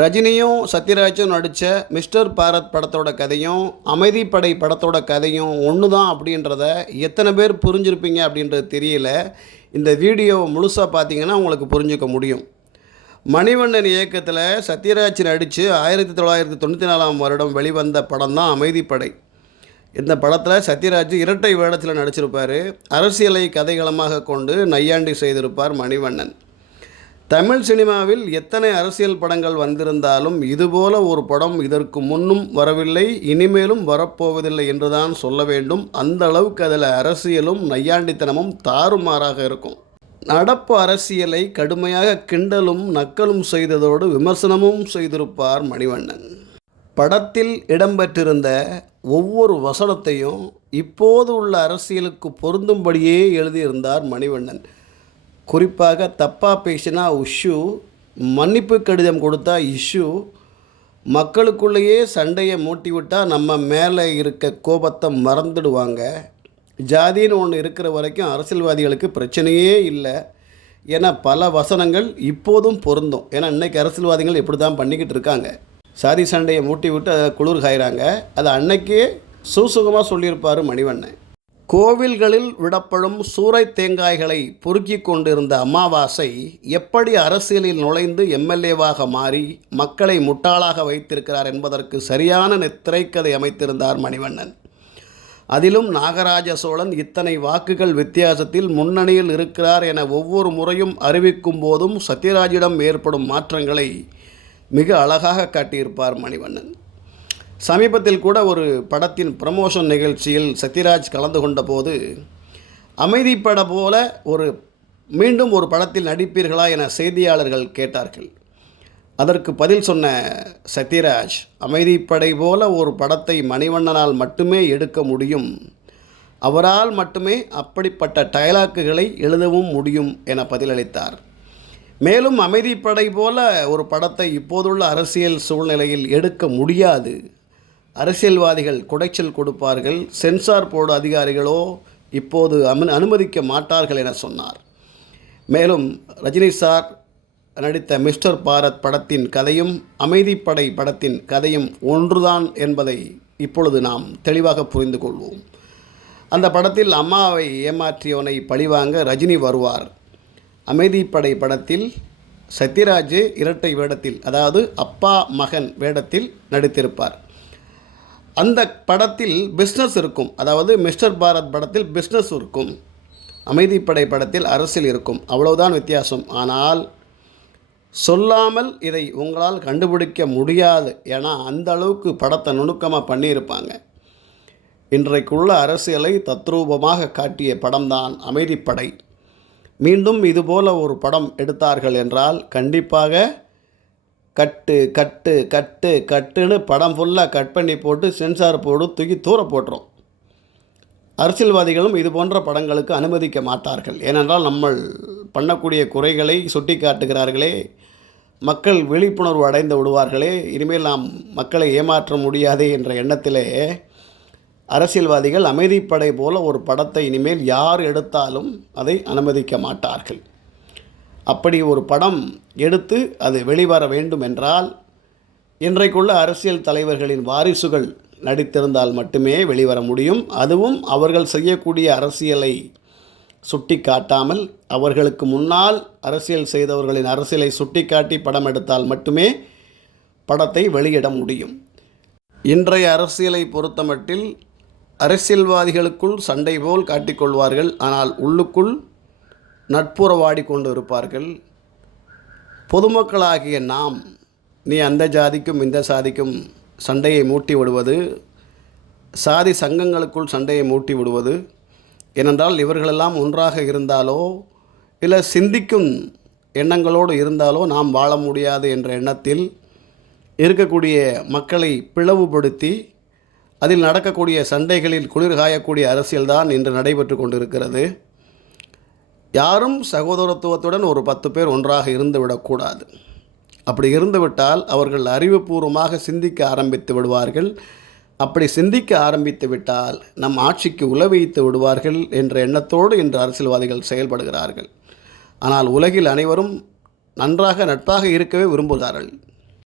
ரஜினியும் சத்யராஜும் நடித்த மிஸ்டர் பாரத் படத்தோட கதையும் அமைதிப்படை படத்தோட கதையும் ஒன்று தான் அப்படின்றத எத்தனை பேர் புரிஞ்சிருப்பீங்க அப்படின்றது தெரியல. இந்த வீடியோவை முழுசாக பார்த்தீங்கன்னா உங்களுக்கு புரிஞ்சுக்க முடியும். மணிவண்ணன் இயக்கத்தில் சத்யராஜ் நடித்து ஆயிரத்தி தொள்ளாயிரத்தி தொண்ணூற்றி நாலாம் வருடம் வெளிவந்த படம் தான் அமைதிப்படை இந்த படத்தில் சத்யராஜ் இரட்டை வேடத்தில் நடிச்சிருப்பார். அரசியலை கதைகளமாக கொண்டு நையாண்டி செய்திருப்பார் மணிவண்ணன். தமிழ் சினிமாவில் எத்தனை அரசியல் படங்கள் வந்திருந்தாலும் இதுபோல ஒரு படம் இதற்கு முன்னும் வரவில்லை இனிமேலும் வரப்போவதில்லை என்றுதான் சொல்ல வேண்டும். அந்த அளவுக்கு அதில் அரசியலும் நையாண்டித்தனமும் தாறுமாறாக இருக்கும். நடப்பு அரசியலை கடுமையாக கிண்டலும் நக்கலும் செய்ததோடு விமர்சனமும் செய்திருப்பார் மணிவண்ணன். படத்தில் இடம்பெற்றிருந்த ஒவ்வொரு வசனத்தையும் இப்போது உள்ள அரசியலுக்கு பொருந்தும்படியே எழுதியிருந்தார் மணிவண்ணன். குறிப்பாக தப்பாக பேசினா உஷு மன்னிப்பு கடிதம் கொடுத்தா இஷ்யூ மக்களுக்குள்ளேயே சண்டையை மூட்டிவிட்டால் நம்ம மேலே இருக்க கோபத்தை மறந்துடுவாங்க. ஜாதின்னு ஒன்று இருக்கிற வரைக்கும் அரசியல்வாதிகளுக்கு பிரச்சனையே இல்லை ஏன்னா பல வசனங்கள் இப்போதும் பொருந்தும். ஏன்னா இன்றைக்கி அரசியல்வாதிகள் இப்படி தான் பண்ணிக்கிட்டு இருக்காங்க. சாதி சண்டையை மூட்டி விட்டு அதை குளிர் காய்கிறாங்க அதை அன்னைக்கே சுசுகமாக சொல்லியிருப்பார் மணிவண்ணன். கோவில்களில் விடப்படும் சூறை தேங்காய்களை பொறுக்கி கொண்டிருந்த அமாவாசை எப்படி அரசியலில் நுழைந்து எம்எல்ஏவாக மாறி மக்களை முட்டாளாக வைத்திருக்கிறார் என்பதற்கு சரியான திரைக்கதை அமைத்திருந்தார் மணிவண்ணன். அதிலும் நாகராஜ சோழன் இத்தனை வாக்குகள் வித்தியாசத்தில் முன்னணியில் இருக்கிறார் என ஒவ்வொரு முறையும் அறிவிக்கும் போதும் சத்யராஜிடம் ஏற்படும் மாற்றங்களை மிக அழகாக காட்டியிருப்பார் மணிவண்ணன். சமீபத்தில் கூட ஒரு படத்தின் ப்ரமோஷன் நிகழ்ச்சியில் சத்யராஜ் கலந்து கொண்ட போது அமைதி பட போல ஒரு மீண்டும் ஒரு படத்தில் நடிப்பீர்களா என செய்தியாளர்கள் கேட்டார்கள். அதற்கு பதில் சொன்ன சத்யராஜ் அமைதிப்படை போல ஒரு படத்தை மணிவண்ணனால் மட்டுமே எடுக்க முடியும். அவரால் மட்டுமே அப்படிப்பட்ட டயலாக்குகளை எழுதவும் முடியும் என பதிலளித்தார். மேலும் அமைதிப்படை போல ஒரு படத்தை இப்போதுள்ள அரசியல் சூழ்நிலையில் எடுக்க முடியாது. அரசியல்வாதிகள் குடைச்சல் கொடுப்பார்கள் சென்சார் போர்டு அதிகாரிகளோ இப்போது அனு அனுமதிக்க மாட்டார்கள் என சொன்னார். மேலும் ரஜினி சார் நடித்த மிஸ்டர் பாரத் படத்தின் கதையும் அமைதிப்படை படத்தின் கதையும் ஒன்றுதான் என்பதை இப்பொழுது நாம் தெளிவாக புரிந்து கொள்வோம். அந்த படத்தில் அம்மாவை ஏமாற்றியவனை பழிவாங்க ரஜினி வருவார். அமைதிப்படை படத்தில் சத்யராஜ் இரட்டை வேடத்தில் அதாவது அப்பா மகன் வேடத்தில் நடித்திருப்பார். அந்த படத்தில் பிஸ்னஸ் இருக்கும். அதாவது மிஸ்டர் பாரத் படத்தில் பிஸ்னஸ் இருக்கும். அமைதிப்படை படத்தில் அரசியல் இருக்கும். அவ்வளவுதான் வித்தியாசம். ஆனால் சொல்லாமல் இதை உங்களால் கண்டுபிடிக்க முடியாது ஏன்னா அந்த அளவுக்கு படத்தை நுணுக்கமாக பண்ணியிருப்பாங்க. இன்றைக்குள்ள அரசியலை தத்ரூபமாக காட்டிய படம்தான் அமைதிப்படை. மீண்டும் இதுபோல ஒரு படம் எடுத்தார்கள் என்றால் கண்டிப்பாக கட்டு கட்டு கட்டு கட்டுன்னு படம் ஃபுல்லாக கட் பண்ணி போட்டு சென்சார் போடு தூக்கி தூர போட்டுரும். அரசியல்வாதிகளும் இது போன்ற படங்களுக்கு அனுமதிக்க மாட்டார்கள். ஏனென்றால் நம்ம பண்ணக்கூடிய குறைகளை சுட்டி காட்டுகிறார்களே மக்கள் விழிப்புணர்வு அடைந்து விடுவார்களே. இனிமேல் நாம் மக்களை ஏமாற்ற முடியாதே என்ற எண்ணத்திலே அரசியல்வாதிகள் அமைதிப்படை போல ஒரு படத்தை இனிமேல் யார் எடுத்தாலும் அதை அனுமதிக்க மாட்டார்கள். அப்படி ஒரு படம் எடுத்து அது வெளிவர வேண்டும் என்றால் இன்றைக்குள்ள அரசியல் தலைவர்களின் வாரிசுகள் நடித்திருந்தால் மட்டுமே வெளிவர முடியும். அதுவும் அவர்கள் செய்யக்கூடிய அரசியலை சுட்டி காட்டாமல் அவர்களுக்கு முன்னால் அரசியல் செய்தவர்களின் அரசியலை சுட்டி காட்டி படம் எடுத்தால் மட்டுமே படத்தை வெளியிட முடியும். இன்றைய அரசியலை பொறுத்தமட்டில் அரசியல்வாதிகளுக்குள் சண்டை போல் காட்டிக்கொள்வார்கள். ஆனால் உள்ளுக்குள் நட்புறவாடி கொண்டு இருப்பார்கள் பொதுமக்களாகிய நாம் நீ அந்த ஜாதிக்கும் இந்த சாதிக்கும் சண்டையை மூட்டி விடுவது சாதி சங்கங்களுக்குள் சண்டையை மூட்டி விடுவது ஏனென்றால் இவர்களெல்லாம் ஒன்றாக இருந்தாலோ இல்லை சிந்திக்கும் எண்ணங்களோடு இருந்தாலோ நாம் வாழ முடியாது என்ற எண்ணத்தில் இருக்கக்கூடிய மக்களை பிளவுபடுத்தி அதில் நடக்கக்கூடிய சண்டைகளில் குளிர் காயக்கூடிய அரசியல்தான் இன்று நடைபெற்று கொண்டிருக்கிறது. யாரும் சகோதரத்துவத்துடன் ஒரு பத்து பேர் ஒன்றாக இருந்து விடக்கூடாது அப்படி இருந்துவிட்டால் அவர்கள் அறிவுபூர்வமாக சிந்திக்க ஆரம்பித்து விடுவார்கள். அப்படி சிந்திக்க ஆரம்பித்து விட்டால் நம் ஆட்சிக்கு உளவைத்து விடுவார்கள் என்ற எண்ணத்தோடு இன்று அரசியல்வாதிகள் செயல்படுகிறார்கள். ஆனால் உலகில் அனைவரும் நன்றாக நட்பாக இருக்கவே விரும்புகிறார்கள்.